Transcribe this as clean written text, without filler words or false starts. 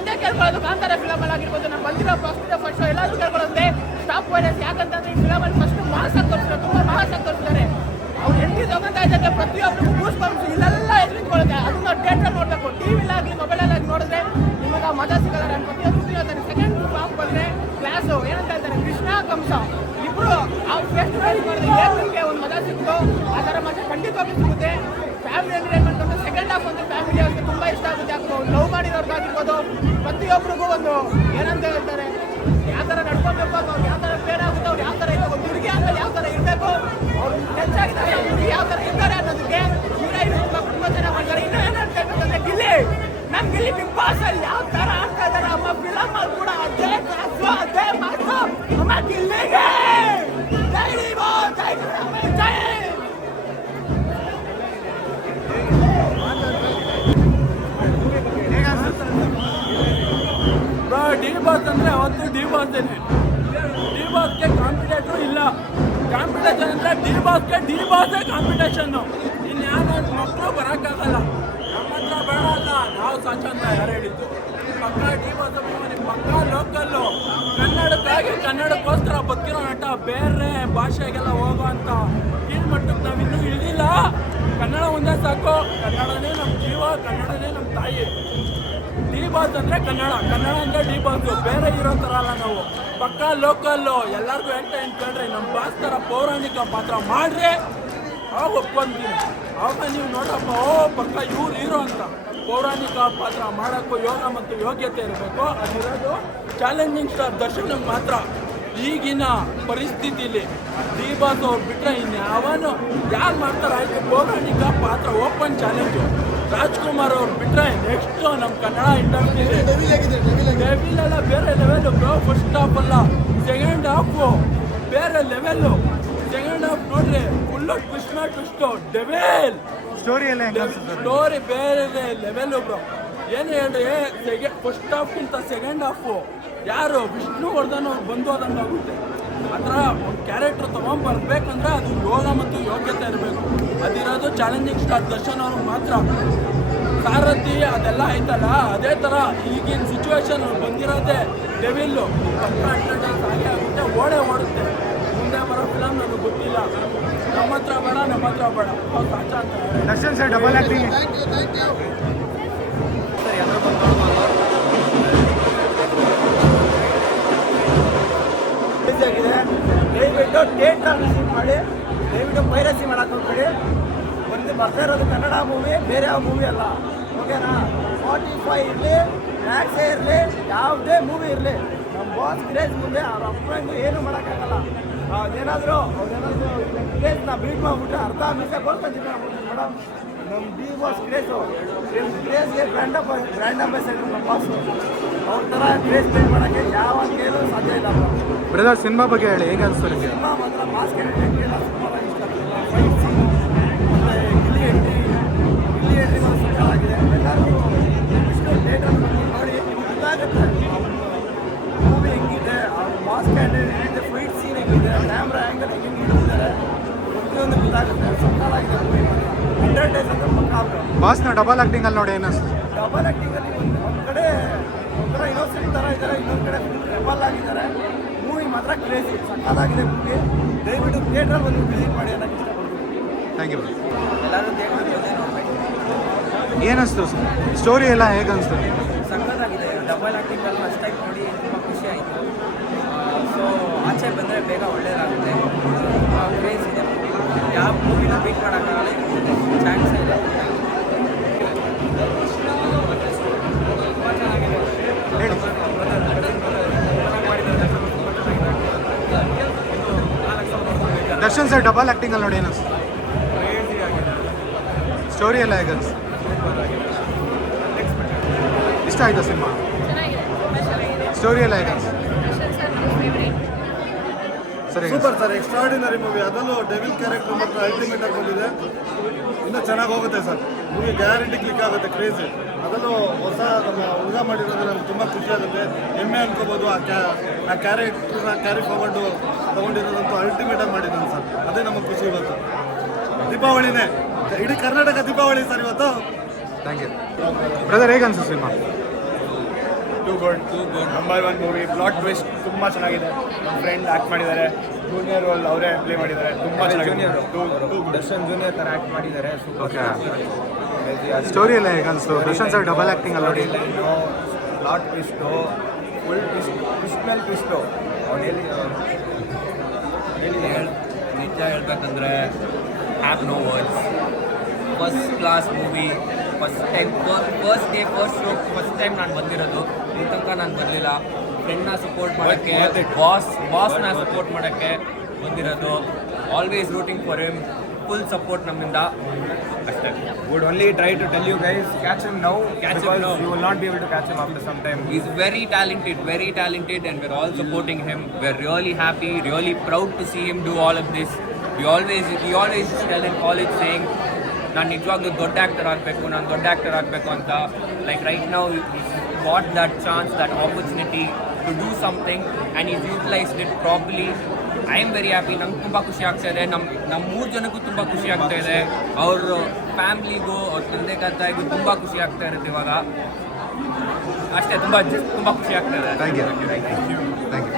ಒಂದೇ ಕೇಳ್ಕೊಳ್ಳೋದು ಕಾಂತಾರ ಫಿಲಮಲ್ಲಿ ಆಗಿರ್ಬೋದು, ನಾನು ಬಂದಿರೋ ಫಸ್ಟ್ ಎಲ್ಲಾದ್ರೂ ಕೇಳ್ಕೊಳ್ಳೋದೇ ಸ್ಟಾಪ್ ವೈರಸ್. ಯಾಕಂತಂದ್ರೆ ಈ ಫಿಲಮಲ್ಲಿ ಫಸ್ಟ್ ಮಾಸಾಗಿ ತೋರಿಸಿದ್ದಾರೆ, ತುಂಬ ಮಾಸಾಗಿ ತೋರಿಸಿದ್ದಾರೆ. ಅವ್ರು ಎಂಟ್ರಿ ತಗೊಂತಾ ಇದ್ದಂಗೆ ಪ್ರತಿಯೊಬ್ಬರಿಗೂ ಗೂಸ್ ಬಂಪ್ಸ್ ಇಲ್ಲೆಲ್ಲ ಎದುರಿಕೊಳ್ಳುತ್ತೆ. ಅದನ್ನ ಥಿಯೇಟರ್ ನೋಡಬೇಕು. ಟಿವಿಲಾಗಲಿ ಮೊಬೈಲಲ್ಲಾಗಲಿ ನೋಡಿದ್ರೆ ನಿಮಗೆ ಮಜಾ ಸಿಗಲ್ಲ. ನಾನು ಪ್ರತಿಯೊಬ್ಬರು ಹೇಳ್ತಾರೆ, ಸೆಕೆಂಡ್ ಸಾಂಗ್ ಬಂದರೆ ಕ್ಲಾಸು ಏನಂತ ಹೇಳ್ತಾರೆ, ಕೃಷ್ಣ ಕಂಸ ಇಬ್ಬರು ಅವ್ರು ಫೇಸ್ ಟು ಫೇಸ್ ಮಾಡಿದ್ರೆ ಏನು ನಿಮಗೆ ಒಂದು ಮಜಾ ಸಿಕ್ತು, ಆ ಥರ ಮಜಾ ಖಂಡಿತವಾಗಿ ಸಿಗುತ್ತೆ. ಫ್ಯಾಮಿಲಿ ಎಂಟರ್ಟೈನ್ಮೆಂಟ್ ಅಂದರೆ ಸೆಕೆಂಡ್ ಹಾಫ್ ಒಂದು ಫ್ಯಾಮಿಲಿ ಅವ್ರಿಗೆ ತುಂಬ ಇಷ್ಟ ಆಗುತ್ತೆ. ಯಾಕೆ ಲವ್ ಮಾಡಿರೋರ್ಗಾಗಿರ್ಬೋದು, ಪ್ರತಿಯೊಬ್ಬರಿಗೂ ಒಂದು ಏನಂತ ಹೇಳ್ತಾರೆ, ಯಾವ ಥರ ನಡ್ಕೊಬೇಕು, ಅವ್ರು ಯಾವ ಥರ ಪೇರ್ ಆಗುತ್ತೆ, ಅವ್ರು ಯಾವ ಥರ ಇರಬೇಕು, ಒಂದು ಹುಡುಗಿ ಆದ್ಮೇಲೆ ಯಾವ ಥರ ಇರಬೇಕು, ಅವ್ರು ಹೆಚ್ಚಾಗಿದ್ದಾರೆ ಹುಡುಗಿ ಯಾವ ಥರ ಇರ್ತಾರೆ ಅನ್ನೋದಕ್ಕೆ ತುಂಬ ಚೆನ್ನಾಗಿ ಮಾಡ್ತಾರೆ. ಇನ್ನೂ ಏನು ಹೇಳ್ಬೇಕಂದ್ರೆ ಗಿಲ್ಲಿ, ನಮ್ಮ ಗಿಲ್ಲಿ ಬಿಗ್ ಬಾಸ್ ಅಲ್ಲಿ ಯಾವ ಥರ ಆಡ್ತಾ ಇದ್ದಾರೆ, ಅಮ್ಮ ಫಿಲಮ್ ಅಲ್ಲಿ ಕೂಡ ಅದೇ ಕ್ಲಾಸು ಅದೇ ಮಾತು. ಅಮ್ಮ ಗಿಲ್ಲಿಗೆ ಜೈ ಬಾಸ್, ಜೈ ಜೈ. ಡಿ ಬಾಸ್ ಅಂದರೆ ಅವತ್ತು ಡಿ ಬಾಸೇನೆ. ಡಿ ಬಾಸ್ಗೆ ಕಾಂಪಿಟೇಟ್ರು ಇಲ್ಲ. ಕಾಂಪಿಟೇಷನ್ ಅಂದರೆ ಡಿ ಬಾಸೇ ಕಾಂಪಿಟೇಷನ್ನು. ಇನ್ಯಾರು ಮಕ್ಕಳು ಬರೋಕ್ಕಾಗಲ್ಲ. ನಮ್ಮ ಹತ್ರ ಬೇಡ ಅಲ್ಲ, ನಾವು ಸಾಚ ಅಂತ ಯಾರು ಹೇಳಿದ್ದು. ಪಕ್ಕ ಡಿ ಬಾಸ್ ಅಭಿಮಾನಿ, ಪಕ್ಕ ಲೋಕಲ್ಲು. ಕನ್ನಡಕ್ಕೋಸ್ಕರ ಬದುಕಿರೋ ನಟ. ಬೇರೆ ಭಾಷೆಗೆಲ್ಲ ಹೋಗೋ ಅಂತ ಕೀಳ್ ಮಟ್ಟಕ್ಕೆ ನಾವಿನ್ನೂ ಇಳಿದಿಲ್ಲ. ಕನ್ನಡ ಒಂದೇ ಸಾಕು. ಕನ್ನಡನೇ ನಮ್ಮ ಜೀವ, ಕನ್ನಡನೇ ನಮ್ಮ ತಾಯಿ. ಡಿ ಬಾಸ್ ಅಂದರೆ ಕನ್ನಡ ಅಂದರೆ ಡಿ ಬಾಸು. ಬೇರೆ ಇರೋ ಥರ ಅಲ್ಲ ನಾವು. ಪಕ್ಕ ಲೋಕಲ್ಲು. ಎಲ್ಲರಿಗೂ ಹೇಳ್ತಾ ಕೇಳ್ರಿ, ನಮ್ಮ ಬಾಸ್ ಥರ ಪೌರಾಣಿಕ ಪಾತ್ರ ಮಾಡ್ರಿ, ಅವಾಗ ಒಪ್ಕೊಂತೀನಿ. ಆವಾಗ ನೀವು ನೋಡ್ರಪ್ಪ, ಪಕ್ಕ ಇವ್ರು ಹೀರೋ ಅಂತ. ಪೌರಾಣಿಕ ಪಾತ್ರ ಮಾಡೋಕ್ಕೂ ಯೋಗ ಮತ್ತು ಯೋಗ್ಯತೆ ಇರಬೇಕು. ಅದಿರೋದು ಚಾಲೆಂಜಿಂಗ್ ಸ್ಟಾರ್ ದರ್ಶನಕ್ಕೆ ಮಾತ್ರ. ಈಗಿನ ಪರಿಸ್ಥಿತಿಲಿ ಡಿ ಬಾಸ್ ಅವ್ರು ಬಿಟ್ಟರೆ ಇನ್ಯಾವನು ಯಾರು ಮಾಡ್ತಾರೆ ಆಯ್ತು ಪೌರಾಣಿಕ ಪಾತ್ರ. ಓಪನ್ ಚಾಲೆಂಜು ರಾಜ್ಕುಮಾರ್ ಅವ್ರು ಬಿಟ್ಟರೆ ನೆಕ್ಸ್ಟು ನಮ್ಮ ಕನ್ನಡ ಇಂಡಸ್ಟ್ರಿ ಲೆವೆಲೆಲ್ಲ ಬೇರೆ ಲೆವೆಲ್ಲು ಬ್ರೋ. ಫಸ್ಟ್ ಹಾಫ್ ಅಲ್ಲ, ಸೆಕೆಂಡ್ ಹಾಫು ಬೇರೆ ಲೆವೆಲ್ಲು. ಸೆಕೆಂಡ್ ಹಾಫ್ ನೋಡ್ರಿ, ಫುಲ್ಲು ಟ್ವಿಸ್ಟು ಡೆವೆಲ್. ಸ್ಟೋರಿ ಬೇರೆ ಲೆವೆಲ್ಲು ಬ್ರೋ. ಏನು ಹೇಳ್ರಿ, ಫಸ್ಟ್ ಹಾಫ್ಗಿಂತ ಸೆಕೆಂಡ್ ಹಾಫು ಯಾರು ವಿಷ್ಣುವರ್ಧನ್ ಅವ್ರು ಬಂದು ಹೋದಂಗೆ ಆಗುತ್ತೆ. ಆ ಥರ ಒಂದು ಕ್ಯಾರೆಕ್ಟ್ರ್ ತೊಗೊಂಬರ್ಬೇಕಂದ್ರೆ ಅದು ಯೋಗ ಮತ್ತು ಯೋಗ್ಯತೆ ಇರಬೇಕು. ಅದಿರೋದು ಚಾಲೆಂಜಿಂಗ್ ಸ್ಟಾರ್ ದರ್ಶನ್ ಅವ್ರಿಗೆ ಮಾತ್ರ. ಸಾರಥಿ ಅದೆಲ್ಲ ಆಯ್ತಲ್ಲ, ಅದೇ ಥರ ಈಗಿನ ಸಿಚುವೇಶನ್ ಬಂದಿರೋದೇ ಡೆವಿಲ್ಲು. ಪಕ್ಕ ಎಂಟರ್ಟೈನ್ಸ್ ಆಗೇ ಆಗುತ್ತೆ, ಓಡುತ್ತೆ. ಮುಂದೆ ಬರೋ ಫಿಲಮ್ ನನಗೆ ಗೊತ್ತಿಲ್ಲ. ನಮ್ಮ ಹತ್ರ ಬೇಡ, ಅವ್ರು ಸಾಚ ಅಂತ ದರ್ಶನ್ ಸರ್ ಡಬಲ್ ಆ್ಯಕ್ಟಿಂಗ್ ಆಗಿದೆ. ದಯವಿಟ್ಟು ಥಿಯೇಟರ್ ವಿಸಿಟ್ ಮಾಡಿ, ದಯವಿಟ್ಟು ಪೈರಸಿ ಮಾಡೋಕೆ ಹೋಗ್ಬೇಡಿ. ಒಂದು ಬರ್ತಾ ಇರೋದು ಕನ್ನಡ ಮೂವಿ, ಬೇರೆ ಯಾವ ಮೂವಿ ಅಲ್ಲ. ಓಕೆನಾ? 45 ಇರಲಿ, ಮ್ಯಾಕ್ಸೇ ಇರಲಿ, ಯಾವುದೇ ಮೂವಿ ಇರಲಿ, ನಮ್ಮ ಬಾಸ್ ಕ್ರೇಜ್ ಮುಂದೆ ಅವ್ರ ಅಪ್ಪಂಗೂ ಏನೂ ಮಾಡೋಕ್ಕಾಗಲ್ಲ. ಏನಾದರೂ ಕ್ರೇಜ್ನ ಬೀಟ್ ಮಾಡಿಬಿಟ್ರೆ ಅರ್ಧ ಮಿಸ್ ಕೊಡ್ಕೊಂತಿದ್ದೆ ಮೇಡಮ್. ನಮ್ಮ ಡಿ ಬಾಸ್ ಕ್ರೇಜ್ಗೆ ಬ್ರ್ಯಾಂಡ್ ಅಂಬಾಸಿಡರ್ ನಮ್ಮ ಬಾಸು. ಅವ್ರ ಥರ ಕ್ರೇಜ್ ಬಿಲ್ಡ್ ಮಾಡೋಕ್ಕೆ ಯಾವ ಕೇಳಲು ಸಾಧ್ಯ ಇಲ್ಲ. ಬ್ರದರ್, ಸಿನಿಮಾ ಬಗ್ಗೆ ಹೇಳಿ, ಹೇಗೆ ಅನಿಸ್ತಾರೆ? ಸಿನಿಮಾ ಮಾತ್ರ ಮಾಸ್ ಕ್ಯಾರೆಕ್ಟರ್ ತುಂಬ ಇಷ್ಟ. ಫೈಟ್ ಸೀನ್ ಮತ್ತು ಗಿಲ್ಲಿ ಎಂಟ್ರಿ ಮಾತ್ರ ಸಕ್ಕತ್ತಾಗಿದೆ. ಎಲ್ಲರೂ ಇಷ್ಟು ಥಿಯೇಟರ್ ನೋಡಿ ಗೊತ್ತಾಗುತ್ತೆ ಮೂವಿ ಹೆಂಗಿದೆ, ಅವ್ರ ಮಾಸ್ ಕ್ಯಾರೆಕ್ಟರ್ ಹೆಂಗಿದೆ, ಫೈಟ್ ಸೀನ್ ಹೆಂಗಿದೆ, ಕ್ಯಾಮ್ರಾ ಆ್ಯಂಗಲ್ ಹೆಂಗೆ ಇಟ್ಟಿದ್ದಾರೆ, ಪ್ರತಿಯೊಂದು ಗೊತ್ತಾಗುತ್ತೆ. ಸಕ್ಕತ್ತಾಗಿದೆ ಮೂವಿ ಮಾತ್ರ. ಎಂಟರ್ಟೈನ್ಸ್ ಅಂತ ಪಕ್ಕ ಆಗ್ತದೆ. ಬಾಸ್ನ ಡಬಲ್ ಆ್ಯಕ್ಟಿಂಗಲ್ಲಿ ನೋಡಿ ಏನು ಅನಿಸ್ತು? ಡಬಲ್ ಆ್ಯಕ್ಟಿಂಗಲ್ಲಿ ಒಂದು ಕಡೆ ಒಂಥರ ಇನ್ನೋಸೆಂಟ್ ಥರ ಇದ್ದಾರೆ, ಇನ್ನೊಂದು ಕಡೆ ರೆಬಲ್ ಆಗಿದ್ದಾರೆ. ಮೂವಿ ಮಾತ್ರ ಕ್ರೇಜಿ, ಸಕ್ಕತ್ತಾಗಿದೆ ಮೂವಿ. ದಯವಿಟ್ಟು ಥಿಯೇಟ್ರಲ್ಲಿ ಬಂದು ವಿಸಿಟ್ ಮಾಡಿ ಅನ್ನೋಕ್ಕೆ ಇಷ್ಟಪಡ್ತೀನಿ. Thank you. ಎಲ್ಲರೂ ಥಿಯೇಟ್ರಲ್ಲಿ ಬಂದೇ ನೋಡಬೇಕು. ಏನಿಸ್ತು ಸ್ಟೋರಿ ಎಲ್ಲ ಹೇಗೆ ಅನಿಸ್ತು? ಸಕ್ಕತ್ತಾಗಿದೆ. ಡಬಲ್ ಆ್ಯಕ್ಟಿಂಗಲ್ಲಿ ಫಸ್ಟ್ ಟೈಮ್ ನೋಡಿ ತುಂಬ ಖುಷಿ ಆಯಿತು. ಸೊ ಆಚೆ ಬಂದರೆ ಬೇಗ ಒಳ್ಳೆಯದಾಗುತ್ತೆ. ಕ್ರೇಜ್ ಇದೆ. ಯಾವ ಮೂವಿನ ಬೀಟ್ ಮಾಡೋಕ್ಕಾಗಲ್ಲ, ಚಾನ್ಸ್ ಇದೆ. ಹೇಳಿ. ದರ್ಶನ್ ಸರ್ ಡಬಲ್ ಆ್ಯಕ್ಟಿಂಗಲ್ಲಿ ನೋಡಿ ಏನು ಅನಿಸ್ತು? ಸ್ಟೋರಿ ಎಲ್ಲ ಹೇಗೆ ಅನಿಸ್ತು? ಇಷ್ಟ ಆಯಿತಾ ಸಿನಿಮಾ? ಸ್ಟೋರಿ ಎಲ್ಲ ಹೇಗೆ ಅನಿಸ್ತು? ಸರಿ, ಸೂಪರ್ ಸರ್, ಎಕ್ಸ್ಟ್ರಾರ್ಡಿನರಿ ಮೂವಿ. ಅದರಲ್ಲೂ ಡೆವಿಲ್ ಕ್ಯಾರೆಕ್ಟರ್ ಮಾತ್ರ ಅಲ್ಟಿಮೇಟ್ ಆಗಿ ಬಂದಿದೆ. ಇನ್ನೂ ಚೆನ್ನಾಗಿ ಹೋಗುತ್ತೆ ಸರ್ ಮೂವಿ, ಗ್ಯಾರಂಟಿ ಕ್ಲಿಕ್ ಆಗುತ್ತೆ. ಕ್ರೇಜಿ. ಅದರಲ್ಲೂ ಹೊಸ ನಮ್ಮ ಹುಡುಗ ಮಾಡಿರೋದು ನಮ್ಗೆ ತುಂಬ ಖುಷಿ ಆಗುತ್ತೆ, ಹೆಮ್ಮೆ ಅನ್ಕೋಬೋದು. ಆ ಕ್ಯಾರೆಕ್ಟರ್ನ ಕ್ಯಾರಿ ಫಾರ್ವರ್ಡು ತೊಗೊಂಡಿರೋದಂತೂ ಅಲ್ಟಿಮೇಟಾಗಿ ಮಾಡಿದ್ದಾನೆ ಸರ್. ಅದೇ ನಮಗೆ ಖುಷಿ ಇವತ್ತು. ದೀಪಾವಳಿನೇ, ಇಡೀ ಕರ್ನಾಟಕ ದೀಪಾವಳಿ ಸರ್ ಇವತ್ತು. Thank you. ಬ್ರದರ್, ಹೇಗೆ ಅನಿಸ್ತು cinema? Too good number 1 movie. Plot twist ತುಂಬ ಚೆನ್ನಾಗಿದೆ. ನಮ್ಮ ಫ್ರೆಂಡ್ ಆ್ಯಕ್ಟ್ ಮಾಡಿದ್ದಾರೆ. ಜೂನಿಯರ್ ರೋಲ್ ಅವರೇ ಪ್ಲೇ ಮಾಡಿದ್ದಾರೆ. ತುಂಬ ಚೆನ್ನಾಗಿದೆ. ದರ್ಶನ್ ಜೂನಿಯರ್ ಥರ ಆ್ಯಕ್ಟ್ ಮಾಡಿದ್ದಾರೆ. ಓಕೆ ಸ್ಟೋರಿ ಎಲ್ಲ ಹೇಗೆ ಅನಿಸ್ತು? ದರ್ಶನ್ ಸರ್ ಡಬಲ್ ಆ್ಯಕ್ಟಿಂಗ್ ಅಲ್ಲ ನೋಡಿ. ಪ್ಲಾಟ್ ಟ್ವಿಸ್ಟು ಫುಲ್ ಟ್ವಿಸ್ಟ್ ಮೇಲೆ ಟ್ವಿಸ್ಟು ಅವ್ನು ನಿಜ ಹೇಳ್ಬೇಕಂದ್ರೆ have no words. First class movie. First time first day first show first time ನಾನು ಬಂದಿರೋದು. ಈ ತನಕ ನಾನು ಬರಲಿಲ್ಲ. ಫ್ರೆಂಡ್ನ ಸಪೋರ್ಟ್ ಮಾಡೋಕ್ಕೆ, ಬಾಸ್ನ ಸಪೋರ್ಟ್ ಮಾಡೋಕ್ಕೆ ಬಂದಿರೋದು. Always rooting for him. Full support ನಮ್ಮಿಂದ ಅಷ್ಟೇ. Would only try to tell you guys catch him now. Catch him now. You will not be able to catch him after some time. He's very talented and we're all supporting him. We're really happy, really proud to see him do all of this. He always used to tell in college saying, ನಾನು ನಿಜವಾಗ್ಲೂ ದೊಡ್ಡ actor ಆಗಬೇಕು ಅಂತ. Like right now got that chance, that opportunity to do something and is utilized it properly. I am very happy. ನಂಗೆ ತುಂಬ ಖುಷಿ ಆಗ್ತಾ ಇದೆ. ನಮ್ಮ 3 ಜನಕ್ಕೂ ತುಂಬ ಖುಷಿ ಆಗ್ತಾ ಇದೆ. ಅವ್ರ ಫ್ಯಾಮ್ಲಿಗೂ, ಅವ್ರ ತಂದೆ ತಾಯಿಗೂ ತುಂಬ ಖುಷಿ ಆಗ್ತಾ ಇರುತ್ತೆ ಇವಾಗ. ಅಷ್ಟೇ, ತುಂಬ ಖುಷಿ ಆಗ್ತಾ ಇದೆ. Thank you.